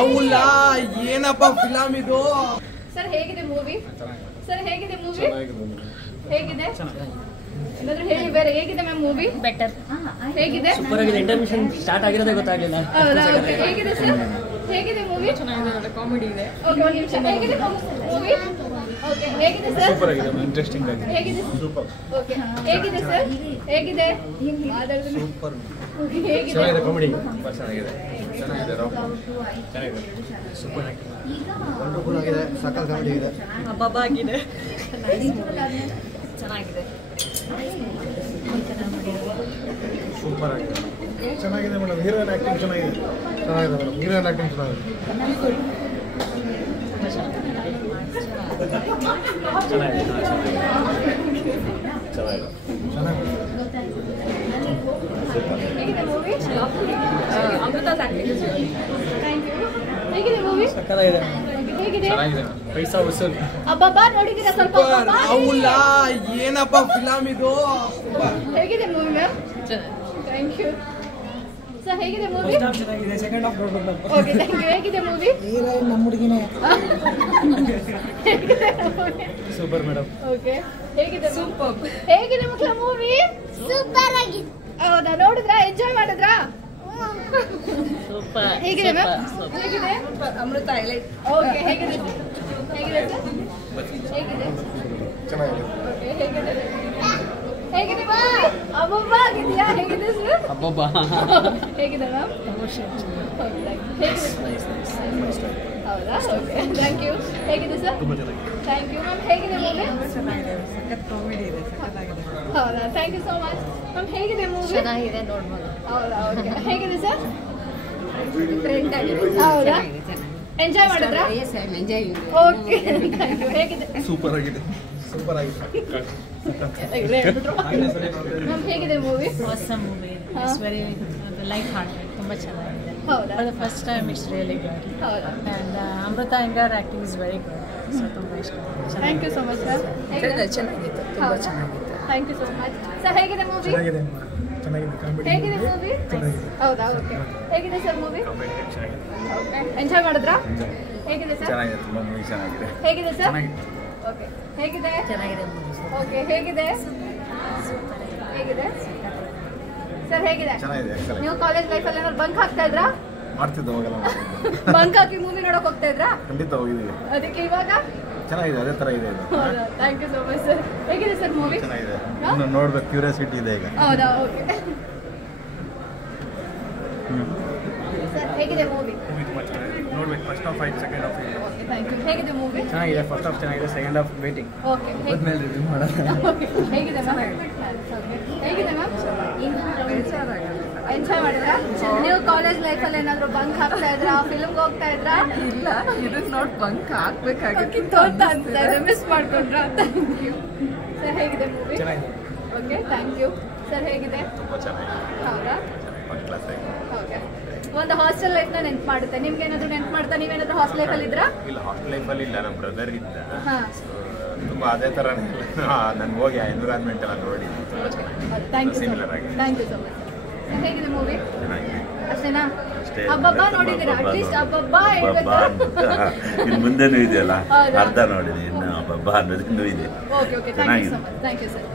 ಅವಲ್ಲ ಏನಪ್ಪ ಫಿಲಮ್ ಇದು. ಸರ್ ಹೇಗಿದೆ ಮೂವಿ? ಸರ್ ಹೇಗಿದೆ ಮೂವಿ? ಹೇಗಿದೆ ಏನಾದರೂ ಹೇಳಿ ಬೇರೆ. ಹೇಗಿದೆ ಮ್ಯಾಮ್ ಮೂವಿ? ಬೆಟರ್. ಹೇಗಿದೆ? ಸೂಪರ್ ಆಗಿದೆ. ಇಂಟರ್ಮಿಷನ್ ಸ್ಟಾರ್ಟ್ ಆಗಿರೋದೇ ಗೊತ್ತಾಗಲಿಲ್ಲ. ಹೌದಾ? ಓಕೆ. ಹೇಗಿದೆ ಸರ್? ಹೇಗಿದೆ ಮೂವಿ? ಚೆನ್ನಾಗಿದೆ, ಕಾಮಿಡಿ ಇದೆ. ಓಕೆ, ಒಂದು ನಿಮಿಷ. ಹೇಗಿದೆ ಮೂವಿ? ಓಕೆ, ಹೇಗಿದೆ ಸರ್? ಸೂಪರ್ ಆಗಿದೆ, ಇಂಟ್ರೆಸ್ಟಿಂಗ್ ಆಗಿದೆ. ಹೇಗಿದೆ? ಸೂಪರ್. ಓಕೆ, ಹೇಗಿದೆ ಸರ್? ಹೇಗಿದೆ? ಸೂಪರ್. ಹೇಗಿದೆ? ಚೆನ್ನಾಗಿದೆ, ಕಾಮಿಡಿ ತುಂಬಾ ಚೆನ್ನಾಗಿದೆ. ಚೆನ್ನಾಗಿದೆ, ಚೆನ್ನಾಗಿದೆ, ಸೂಪರ್ ಆಗಿದೆ, ವಂಡರ್ಫುಲ್ ಆಗಿದೆ, ಸಕಲ್ ಕಾಮಿಡಿ ಇದೆ, ಹಬ್ಬ ಆಗಿದೆ, ಚೆನ್ನಾಗಿದೆ, ಸೂಪರ್ ಆಗಿದೆ, ಚೆನ್ನಾಗಿದೆ ಮೇಡಮ್. ಹೀರೋಯಿನ್ ಆಕ್ಟಿಂಗ್ ಚೆನ್ನಾಗಿದೆ, ಚೆನ್ನಾಗಿದೆ ಮೇಡಮ್. ಹೀರೋಯಿನ್ ಆಕ್ಟಿಂಗ್ ಚೆನ್ನಾಗಿದೆ, ಚೆನ್ನಾಗಿದೆ, ಹೇಗಿದೆ movie? Amrita's acting is really. Thank you. ಹೇಗಿದೆ ಮೂವಿ? ಸಕ್ಕತ್ತಾಗಿದೆ, ಹೇಗಿದೆ? ಚೆನ್ನಾಗಿದೆ. ಪೈಸಾ ವಸೂಲ್. ಅಬ್ಬಬ್ಬಾ, ನೋಡಿದ್ದೀರಾ ಸ್ವಲ್ಪ? ಅವಲ್ಲ ಏನಪ್ಪ ಫಿಲಮ್ ಇದು. ಹೇಗಿದೆ movie ma'am? Thank you sir. ಹೇಗಿದೆ ಮೂವಿ? ಚೆನ್ನಾಗಿದೆ, ಸೆಕೆಂಡ್ ಹಾಫ್ ನೋಡ್ಬೇಕು. Okay, thank you. ಹೇಗಿದೆ ಮೂವಿ? ಹೀರೋಯಿನ್ ನಮ್ಮ ಹುಡುಗಿನೇ. Super madam. ಓಕೆ, ಹೇಗಿದೆ? ಸೂಪರ್. ಹೇಗಿದೆ ಮಕ್ಕಳ ಮೂವಿ? ಸೂಪರ್ ಆಗಿದೆ. ಹೌದಾ? ನೋಡಿದ್ರಾ? ಎಂಜಾಯ್ ಮಾಡಿದ್ರಾ? ಸೂಪರ್. ಹೇಗಿದೆ ಮ್ಯಾಮ್? ಹೇಗಿದೆ? ಅಮೃತ ಹೈಲೈಟ್. ಓಕೆ, ಹೇಗಿದೆ? ಹೇಗಿದೆ ಸರ್? ಹೇಗಿದೆ? ಚೆನ್ನಾಗಿದೆ. ಓಕೆ, ಹೇಗಿದೆ? ಹೇಗಿದೆ ಮ್ಯಾಮ್? ಅಬ್ಬಬ್ಬ ಆಗಿದೆಯಾ? ಹೇಗಿದೆ ಸರ್? ಅಬ್ಬಬ್ಬ. ಹೇಗಿದೆ ಮ್ಯಾಮ್? ಹೌದಾ? Okay, thank you. ಹೇಗಿದೆ ಸರ್? Thank you ma'am. ಹೇಗಿದೆ ಮೂವಿ? ಚೆನ್ನಾಗಿದೆ, ಸಖತ್ ಕಾಮಿಡಿ ಇದೆ, ಸಖತ್ತಾಗಿದೆ. ಹೌದಾ? Thank you so much ma'am. ಹೇಗಿದೆ ಮೂವಿ? ಚೆನ್ನಾಗಿದೆ, ನೋಡ್ಬೋದು. ಹೌದಾ? ಓಕೆ, ಹೇಗಿದೆ ಸರ್? ಹೌದಾ? ಎಂಜಾಯ್ ಮಾಡಿದ್ರಾ? Okay, thank you. ಹೇಗಿದೆ? ಸೂಪರ್ ಆಗಿದೆ, ಸೂಪರ್ ಆಗಿದೆ. ಮ್ಯಾಮ್ ಹೇಗಿದೆ movie? Awesome movie. It's very light hearted. ತುಂಬಾ ಚೆನ್ನಾಗಿದೆ. ಹೌದಾ? For the first time it's really good. ಹೌದಾ? And Amrita Aiyar acting is very good. So ತುಂಬಾ ಇಷ್ಟ. Thank you so much sir. ಚೆನ್ನಾಗಿತ್ತು, ತುಂಬಾ ಚೆನ್ನಾಗಿತ್ತು. Thank you so much sir. ಹೇಗಿದೆ ಮೂವಿ? ಚೆನ್ನಾಗಿದೆ, ಚೆನ್ನಾಗಿದೆ, ಕಾಮಿಡಿ. ಹೇಗಿದೆ ಮೂವಿ? ಹೌದಾ? ಓಕೆ, ಹೇಗಿದೆ ಸರ್ ಮೂವಿ? ಓಕೆ, ಎಂಜಾಯ್ ಮಾಡಿದ್ರಾ? ಹೇಗಿದೆ ಸರ್? ಚೆನ್ನಾಗಿದೆ, ತುಂಬಾ ಮೂವಿ ಚೆನ್ನಾಗಿದೆ. ಹೇಗಿದೆ ಸರ್? ಓಕೆ, ಹೇಗಿದೆ? ಚೆನ್ನಾಗಿದೆ. ಓಕೆ, ಹೇಗಿದೆ? ಹೇಗಿದೆ ಸರ್? ಹೇಗಿದೆ? ಚೆನ್ನಾಗಿದೆ, excellent. ನೀವು ಕಾಲೇಜ್ ಲೈಫಲ್ಲಿ ಏನಾದ್ರು ಬಂಕ್ ಹಾಕ್ತಾ ಇದ್ರಾ? ಮಾಡ್ತಿದ್ದೆ ಅವಾಗೆಲ್ಲ. ಬಂಕ್ ಹಾಕಿ ಮೂವಿ ನೋಡಕ್ ಹೋಗ್ತಾ ಇದ್ರಾ? ಖಂಡಿತ ಹೋಗಿದ್ದೀವಿ. ಅದಕ್ಕೆ ಇವಾಗ ಚೆನ್ನಾಗಿದೆ, ಅದೇ ಥರ ಇದೆ ಇದು. Thank you so much sir. ಹೇಗಿದೆ ಸರ್ ಮೂವಿ? ಚೆನ್ನಾಗಿದೆ, ಇನ್ನು ನೋಡ್ಬೇಕು, ಕ್ಯೂರಿಯಾಸಿಟಿ ಇದೆ ಈಗ. ಹೌದಾ? ಓಕೆ ಸರ್, ಹೇಗಿದೆ ಮೂವಿ? ತುಂಬ ಚೆನ್ನಾಗಿದೆ, ನೋಡ್ಬೇಕು. ಫಸ್ಟ್ ಹಾಫ್ ಆಯ್ತು, ಸೆಕೆಂಡ್ ಹಾಫ್ ಇದೆ. Okay, thank you. ಹೇಗಿದೆ ಮೂವಿ? ಚೆನ್ನಾಗಿದೆ, ಫಸ್ಟ್ ಹಾಫ್ ಚೆನ್ನಾಗಿದೆ, ಸೆಕೆಂಡ್ ಹಾಫ್ ವೇಟಿಂಗ್. ಓಕೆ, ಆದ್ಮೇಲೆ ರಿವ್ಯೂ ಮಾಡೋಣ. ಹೇಗಿದೆ ಮ್ಯಾಮ್? ಹೇಗಿದೆ ಮ್ಯಾಮ್? ಎಂಜಾಯ್ ಮಾಡಿದ್ರಾ? ನೀವು ಕಾಲೇಜ್ ಲೈಫಲ್ಲಿ ಏನಾದ್ರು ಬಂಕ್ ಹಾಕ್ತಾ ಇದ್ರಾ? ಫಿಲ್ಮ್ಗೆ ಹೋಗ್ತಾ ಇದ್ರಾ? ಇಲ್ಲ, ಇದನ್ನ ನೋಡಿ ಬಂಕ್ ಹಾಕ್ಬೇಕಾಗಿತ್ತು ಅಂತ ಅನ್ಸ್ತಾ ಮಿಸ್ ಮಾಡ್ಕೊಂಡ್ರಾ? Thank you sir. ಹೇಗಿದೆ ಮೂವಿ? ಚೆನ್ನಾಗಿದೆ. Okay, thank you sir. ಹೇಗಿದೆ? ತುಂಬ ಚೆನ್ನಾಗಿದೆ, ಹೌದಾ? ಫಸ್ಟ್ ಕ್ಲಾಸ್ ಆಗಿದೆ. ಓಕೆ, ಒಂದು ಹಾಸ್ಟೆಲ್ ಲೈಫ್ನ ನೆನ್ಪು ಮಾಡುತ್ತೆ. ನಿಮ್ಗೆ ಏನಾದ್ರು ನೆನ್ಪು ಮಾಡ್ತಾ? ನೀವೇನಾದ್ರು ಹಾಸ್ಟೆಲ್ ಲೈಫಲ್ಲಿ ಇದ್ರಾ? ಇಲ್ಲ, ಹಾಸ್ಟೆಲ್ ಲೈಫಲ್ಲಿ ಇಲ್ಲ, ನಮ್ಮ ಬ್ರದರ್ ಇದ್ದ. ಹಾಂ, ತುಂಬ ಅದೇ ಥರ ನಾನು ಹೋಗಿ ಎನ್ವಿರಾನ್ಮೆಂಟ್ ಎಲ್ಲ ನೋಡಿ ತುಂಬ ಚೆನ್ನಾಗಿದೆ. ಥ್ಯಾಂಕ್ ಯು ಸಿಮಿಲರ್ ಆಗಿದೆ. Thank you so much. ಹೇಗಿದೆ ಮೂವಿ? ಚೆನ್ನಾಗಿದೆ. ಅಷ್ಟೇನಾ? ಅಷ್ಟೇ. ಹಬ್ಬಬ್ಬ ನೋಡಿದ್ದೀರಾ? ಅಟ್ಲೀಸ್ಟ್ ಹಬ್ಬಬ್ಬ ಹೇಳ್ಬೇಕು. ಇನ್ನು ಮುಂದೆನೂ ಇದೆಯಲ್ಲ, ಹೌದಾ? ಅರ್ಧ ನೋಡಿದೆ, ಇನ್ನು ಹಬ್ಬ ಅನ್ನೋದು ಇನ್ನೂ ಇದೆ. Okay okay, thank you so much. Thank you sir.